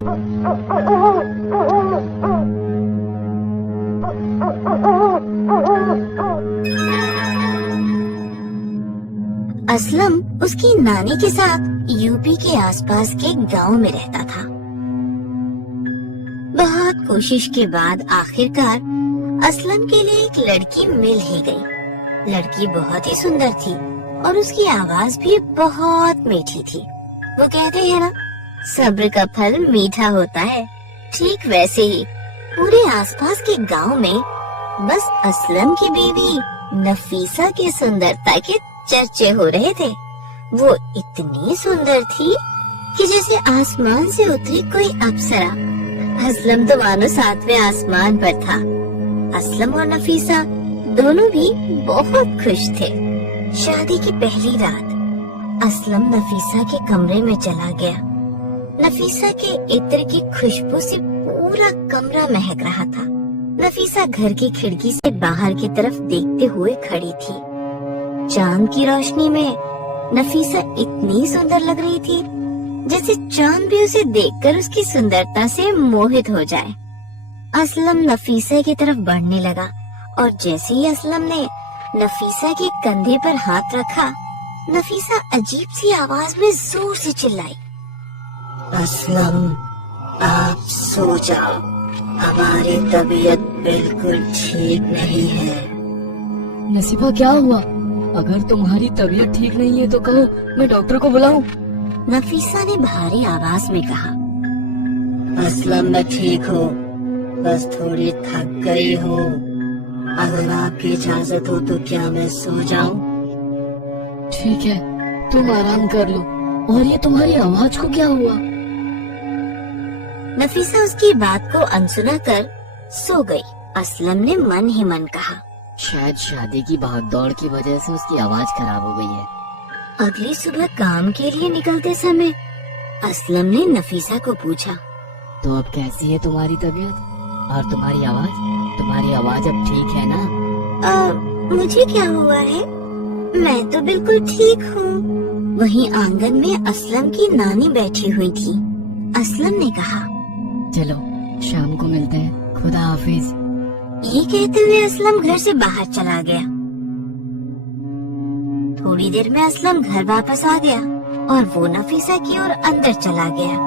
اسلم اس کی نانی کے ساتھ یوپی کے آس پاس کے گاؤں میں رہتا تھا۔ بہت کوشش کے بعد آخرکار اسلم کے لیے ایک لڑکی مل ہی گئی۔ لڑکی بہت ہی سندر تھی اور اس کی آواز بھی بہت میٹھی تھی۔ وہ کہتے ہیں نا، صبر کا پھل میٹھا ہوتا ہے، ٹھیک ویسے ہی پورے آس پاس کے گاؤں میں بس اسلم کی بیوی نفیسہ کی سندرتا کے چرچے ہو رہے تھے۔ وہ اتنی سندر تھی کہ جیسے آسمان سے اتری کوئی اپسرا۔ اسلم تو مانو 7ویں آسمان پر تھا۔ اسلم اور نفیسہ دونوں بھی بہت خوش تھے۔ شادی کی پہلی رات اسلم نفیسہ کے کمرے میں چلا گیا۔ نفیسہ کے عطر کی خوشبو سے پورا کمرہ مہک رہا تھا۔ نفیسہ گھر کی کھڑکی سے باہر کی طرف دیکھتے ہوئے کھڑی تھی۔ چاند کی روشنی میں نفیسہ اتنی سندر لگ رہی تھی جیسے چاند بھی اسے دیکھ کر اس کی سندرتا سے موہت ہو جائے۔ اسلم نفیسہ کی طرف بڑھنے لگا اور جیسے ہی اسلم نے نفیسہ کے کندھے پر ہاتھ رکھا، نفیسہ عجیب سی آواز میں زور سے چلائی، اسلم آپ سو جاؤ، ہماری طبیعت بالکل ٹھیک نہیں ہے۔ نصیبہ کیا ہوا؟ اگر تمہاری طبیعت ٹھیک نہیں ہے تو کہو، میں ڈاکٹر کو بلاؤں؟ نفیسہ نے بھاری آواز میں کہا، اسلم میں ٹھیک ہوں، بس تھوڑی تھک گئی ہوں۔ اگر آپ کی اجازت ہو تو کیا میں سو جاؤں؟ ٹھیک ہے، تم آرام کر لو۔ اور یہ تمہاری آواز کو کیا ہوا؟ نفیسہ اس کی بات کو انسنا کر سو گئی۔ اسلم نے من ہی من کہا، شاید شادی کی بھاگ دوڑ کی وجہ سے اس کی آواز خراب ہو گئی ہے۔ اگلی صبح کام کے لیے نکلتے سمے اسلم نے نفیسہ کو پوچھا، تو اب کیسی ہے تمہاری طبیعت اور تمہاری آواز اب ٹھیک ہے نا؟ مجھے کیا ہوا ہے؟ میں تو بالکل ٹھیک ہوں۔ وہیں آنگن میں اسلم کی نانی بیٹھی ہوئی تھی۔ اسلم نے کہا، چلو شام کو ملتے ہیں، خدا حافظ۔ یہ کہتے ہوئے اسلم گھر سے باہر چلا گیا۔ تھوڑی دیر میں اسلم گھر واپس آ گیا اور وہ نفیسہ کی اور اندر چلا گیا۔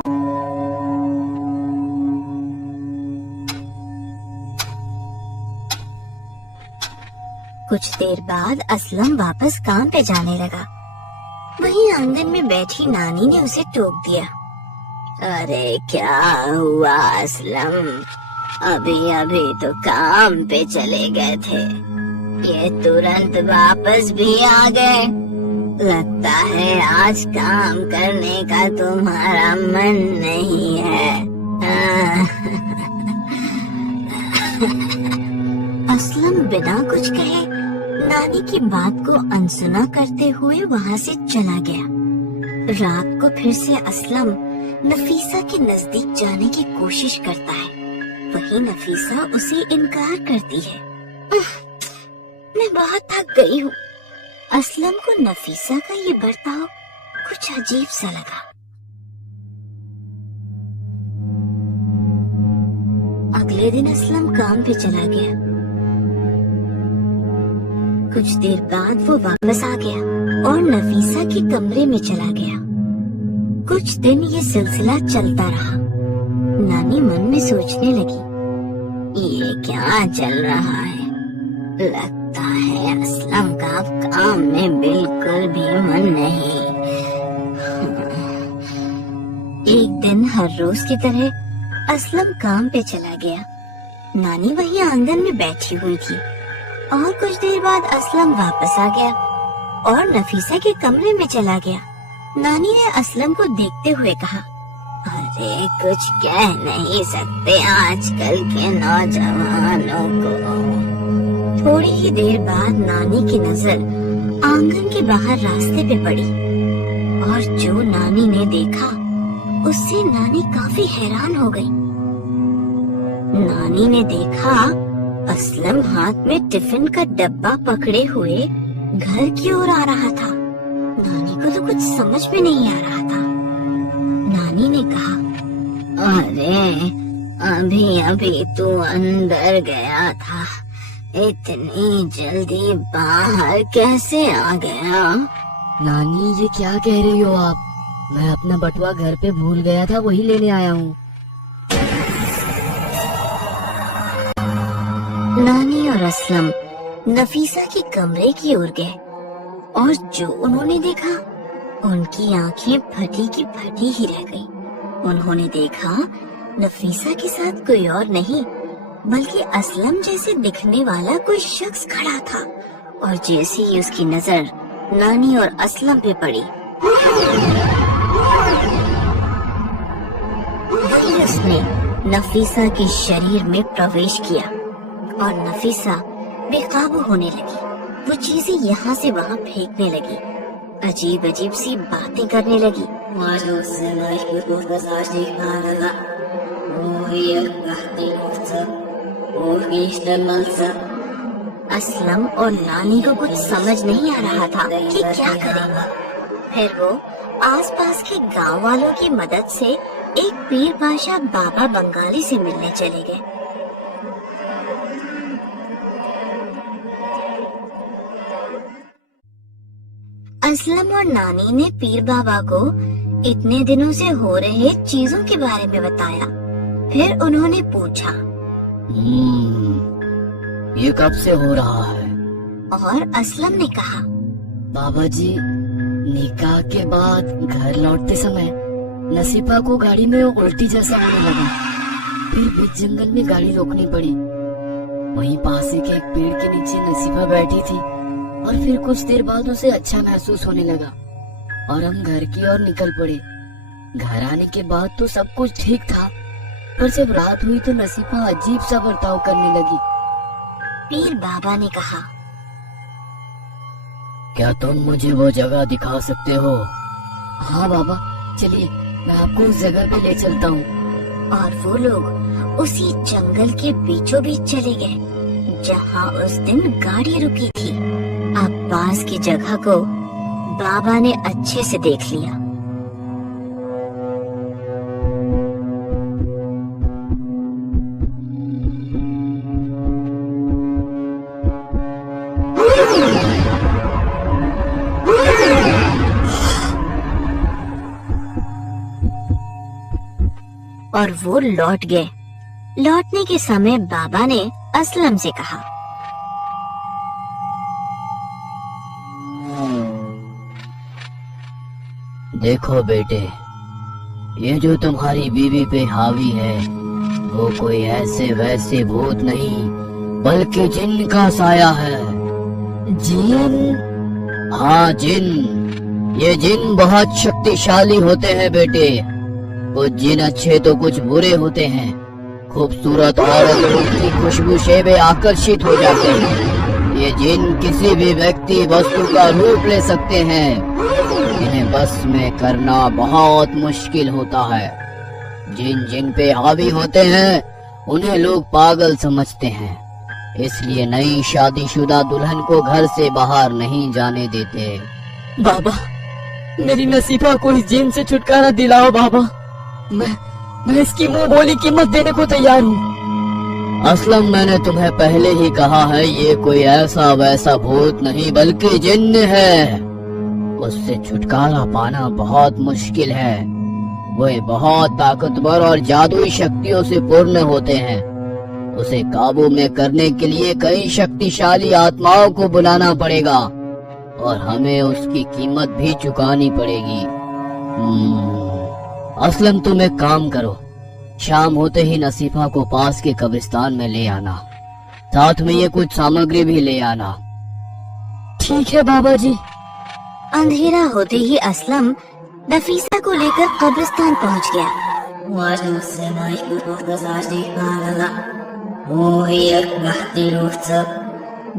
کچھ دیر بعد اسلم واپس کام پہ جانے لگا۔ وہیں آنگن میں بیٹھی نانی نے اسے ٹوک دیا، ارے کیا ہوا اسلم؟ ابھی تو کام پہ چلے گئے تھے، یہ ترنت واپس بھی آ گئے۔ لگتا ہے آج کام کرنے کا تمہارا من نہیں ہے۔ اسلم بنا کچھ کہے نانی کی بات کو انسنا کرتے ہوئے وہاں سے چلا گیا۔ رات کو پھر سے اسلم نفیسہ کے نزدیک جانے کی کوشش کرتا ہے، وہی نفیسہ اسے انکار کرتی ہے۔ میں بہت تھک گئی ہوں۔ اسلم کو نفیسہ کا یہ برتاؤ کچھ عجیب سا لگا۔ اگلے دن اسلم کام پہ چلا گیا۔ کچھ دیر بعد وہ واپس آ گیا اور نفیسہ کے کمرے میں چلا گیا۔ کچھ دن یہ سلسلہ چلتا رہا۔ نانی من میں سوچنے لگی، یہ کیا چل رہا ہے؟ لگتا ہے اسلم کا اب کام میں بالکل بھی من نہیں۔ ایک دن ہر روز کی طرح اسلم کام پہ چلا گیا۔ نانی وہی آنگن میں بیٹھی ہوئی تھی اور کچھ دیر بعد اسلم واپس آ گیا اور نفیسہ کے کمرے میں چلا گیا۔ نانی نے اسلم کو دیکھتے ہوئے کہا، ارے کچھ کہہ نہیں سکتے آج کل کے نوجوانوں کو۔ تھوڑی ہی دیر بعد نانی کی نظر آنگن کے باہر راستے پہ پڑی اور جو نانی نے دیکھا اس سے نانی کافی حیران ہو گئی۔ نانی نے دیکھا اسلم ہاتھ میں ٹفن کا ڈبہ پکڑے ہوئے گھر کی اور آ رہا تھا۔ نانی کو تو کچھ سمجھ میں نہیں آ رہا تھا۔ نانی نے کہا، अभी अभी तू अंदर गया था, इतनी जल्दी बाहर कैसे आ गया? नानी ये क्या कह रही हो आप? मैं अपना बटुआ घर पे भूल गया था, वही लेने आया हूँ। नानी और असलम नफीसा के कमरे की ओर गए और जो उन्होंने देखा उनकी आंखें फटी की फटी ही रह गईं। उन्होंने देखा नफीसा के साथ कोई और नहीं बल्कि असलम जैसे दिखने वाला कोई शख्स खड़ा था, और जैसे ही उसकी नजर नानी और असलम पे पड़ी वही उसने नफीसा के शरीर में प्रवेश किया और नफीसा बेकाबू होने लगी। वो चीजें यहाँ से वहाँ फेंकने लगी, अजीब अजीब सी बातें करने लगी। असलम और नानी को कुछ समझ नहीं आ रहा था कि क्या करें। फिर वो आसपास के गांव वालों की मदद से एक पीर बादशाह बाबा बंगाली से मिलने चले गए। असलम और नानी ने पीर बाबा को इतने दिनों से हो रहे चीजों के बारे में बताया। फिर उन्होंने पूछा, ये कब से हो रहा है? और असलम ने कहा, बाबा जी, निकाह के बाद घर लौटते समय नसीफा को गाड़ी में उल्टी जैसा होने लगा। फिर बीच जंगल में गाड़ी रोकनी पड़ी। वहीं पास ही के एक पेड़ के नीचे नसीफा बैठी थी और फिर कुछ देर बाद उसे अच्छा महसूस होने लगा और हम घर की ओर निकल पड़े। घर आने के बाद तो सब कुछ ठीक था, पर जब रात हुई तो नसीफा अजीब सा बर्ताव करने लगी। पीर बाबा ने कहा, क्या तुम मुझे वो जगह दिखा सकते हो? हाँ बाबा, चलिए मैं आपको उस जगह पे ले चलता हूँ। और वो लोग उसी जंगल के बीचों बीच चले गए जहाँ उस दिन गाड़ी रुकी थी। अब पास की जगह को बाबा ने अच्छे से देख लिया। और वो लौट गए। लौटने के समय बाबा ने असलम से कहा, देखो बेटे, ये जो तुम्हारी बीवी पे हावी है वो कोई ऐसे वैसे भूत नहीं बल्कि जिन का साया है। जिन? हाँ जिन। ये जिन बहुत शक्तिशाली होते हैं बेटे। कुछ जिन अच्छे तो कुछ बुरे होते हैं। खूबसूरत औरत की खुशबू से वे आकर्षित हो जाते हैं। ये जिन किसी भी व्यक्ति वस्तु का रूप ले सकते हैं। इन्हें बस में करना बहुत मुश्किल होता है। जिन जिन पे हावी होते हैं उन्हें लोग पागल समझते हैं, इसलिए नई शादीशुदा दुल्हन को घर से बाहर नहीं जाने देते। बाबा, मेरी नसीफा को इस जिन से छुटकारा दिलाओ बाबा। मैं इसकी मुंह बोली कीमत देने को तैयार हूँ। असलम, मैंने तुम्हें पहले ही कहा है, ये कोई ऐसा वैसा भूत नहीं बल्कि जिन्न है। उससे छुटकारा पाना बहुत मुश्किल है। वे बहुत ताकतवर और जादुई शक्तियों से पूर्ण होते हैं। उसे काबू में करने के लिए कई शक्तिशाली आत्माओं को बुलाना पड़ेगा और हमें उसकी कीमत भी चुकानी पड़ेगी। असलम, तुम एक काम करो, शाम होते ही नसीफा को पास के कब्रिस्तान में ले आना। साथ में ये कुछ सामग्री भी ले आना। ठीक है बाबा जी। अंधेरा होते ही असलम नफीसा को लेकर कब्रिस्तान पहुंच गया।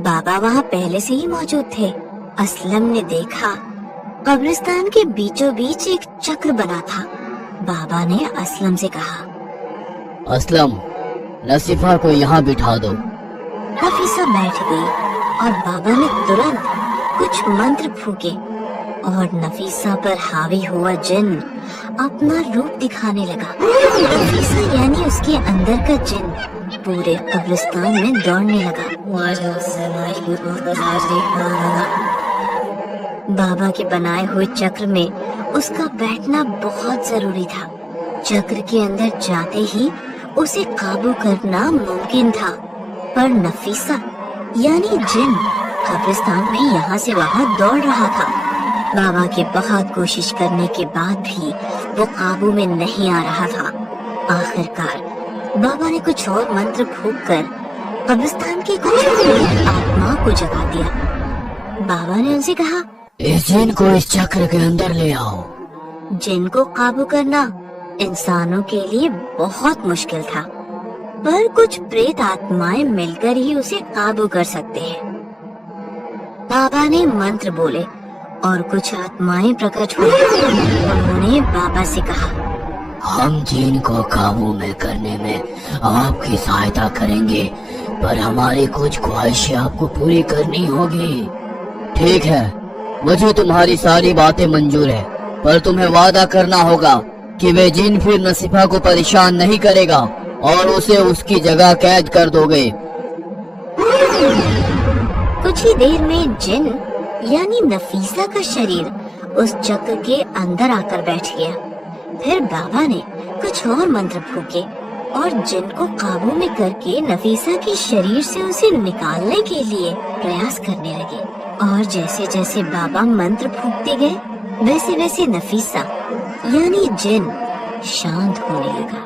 बाबा वहाँ पहले से ही मौजूद थे। असलम ने देखा कब्रिस्तान के बीचों बीच एक चक्र बना था। बाबा ने असलम से कहा, असलम, नसीफा को यहाँ बिठा दो। नफीसा बैठ गई और बाबा ने तुरंत कुछ मंत्र फूके और नफीसा पर हावी हुआ जिन अपना रूप दिखाने लगा। नफीसा यानी उसके अंदर का जिन पूरे कब्रिस्तान में दौड़ने लगा। बाबा के बनाए हुए चक्र में उसका बैठना बहुत जरूरी था। चक्र के अंदर जाते ही उसे काबू करना मुमकिन था, पर नफीसा यानी जिन कब्रिस्तान में यहाँ से वहाँ दौड़ रहा था। बाबा के बहुत कोशिश करने के बाद भी वो काबू में नहीं आ रहा था। आखिरकार बाबा ने कुछ और मंत्र फूंक कर कब्रिस्तान की कुछ आत्मा को जगा दिया। बाबा ने उनसे कहा, इस जिन को इस चक्र के अंदर ले आओ। जिन को काबू करना इंसानों के लिए बहुत मुश्किल था, पर कुछ प्रेत आत्माएं मिलकर ही उसे काबू कर सकते हैं। बाबा ने मंत्र बोले और कुछ आत्माएं प्रकट हुई। उन्होंने बाबा से कहा, हम जिन को काबू में करने में आपकी सहायता करेंगे, पर हमारी कुछ ख्वाहिशें आपको पूरी करनी होगी। ठीक है, मुझे तुम्हारी सारी बातें मंजूर है, पर तुम्हें वादा करना होगा कि वे जिन फिर नसीफा को परेशान नहीं करेगा और उसे उसकी जगह कैद कर दोगे। कुछ ही देर में जिन यानी नफीसा का शरीर उस चक्र के अंदर आकर बैठ गया। फिर बाबा ने कुछ और मंत्र फूके और जिन को काबू में करके नफीसा के शरीर से उसे निकालने के लिए प्रयास करने लगे। और जैसे जैसे बाबा मंत्र फूकते गए, वैसे वैसे नफीसा यानी जिन शांत होने लगा।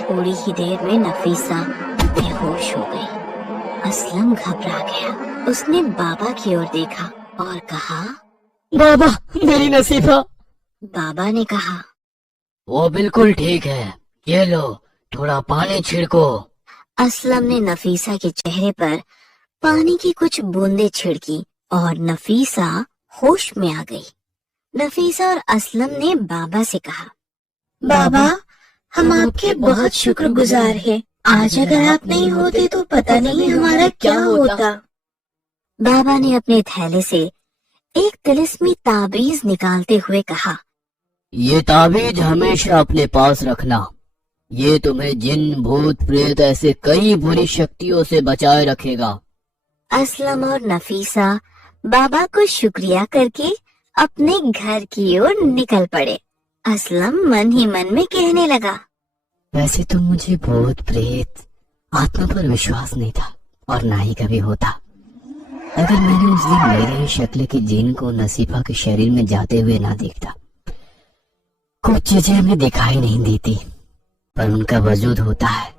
थोड़ी ही देर में नफीसा बेहोश हो गई। असलम घबरा गया। उसने बाबा की ओर देखा और कहा, बाबा, मेरी नसीफा। बाबा ने कहा, वो बिल्कुल ठीक है, ये लो थोड़ा पानी छिड़को। असलम ने नफीसा के चेहरे पर पानी की कुछ बूंदें छिड़की और नफीसा होश में आ गई। नफीसा और असलम ने बाबा से कहा, बाबा, हम आपके बहुत शुक्रगुजार हैं। आज अगर आप नहीं होते तो पता नहीं हमारा क्या होता। बाबा ने अपने थैले से एक तिलिस्मी ताबीज निकालते हुए कहा, ये ताबीज हमेशा अपने पास रखना। ये तुम्हें जिन, भूत, प्रेत ऐसे कई बुरी शक्तियों से बचाए रखेगा। असलम और नफीसा बाबा को शुक्रिया करके अपने घर की ओर निकल पड़े। असलम मन ही मन में कहने लगा, वैसे तो मुझे भूत, प्रेत, आत्मा पर विश्वास नहीं था और ना ही कभी होता। अगर मैंने उस दिन मेरे ही शक्ल के जिन को नसीफा के शरीर में जाते हुए ना देखता, कुछ चीजें हमें दिखाई नहीं देती, पर उनका वजूद होता है।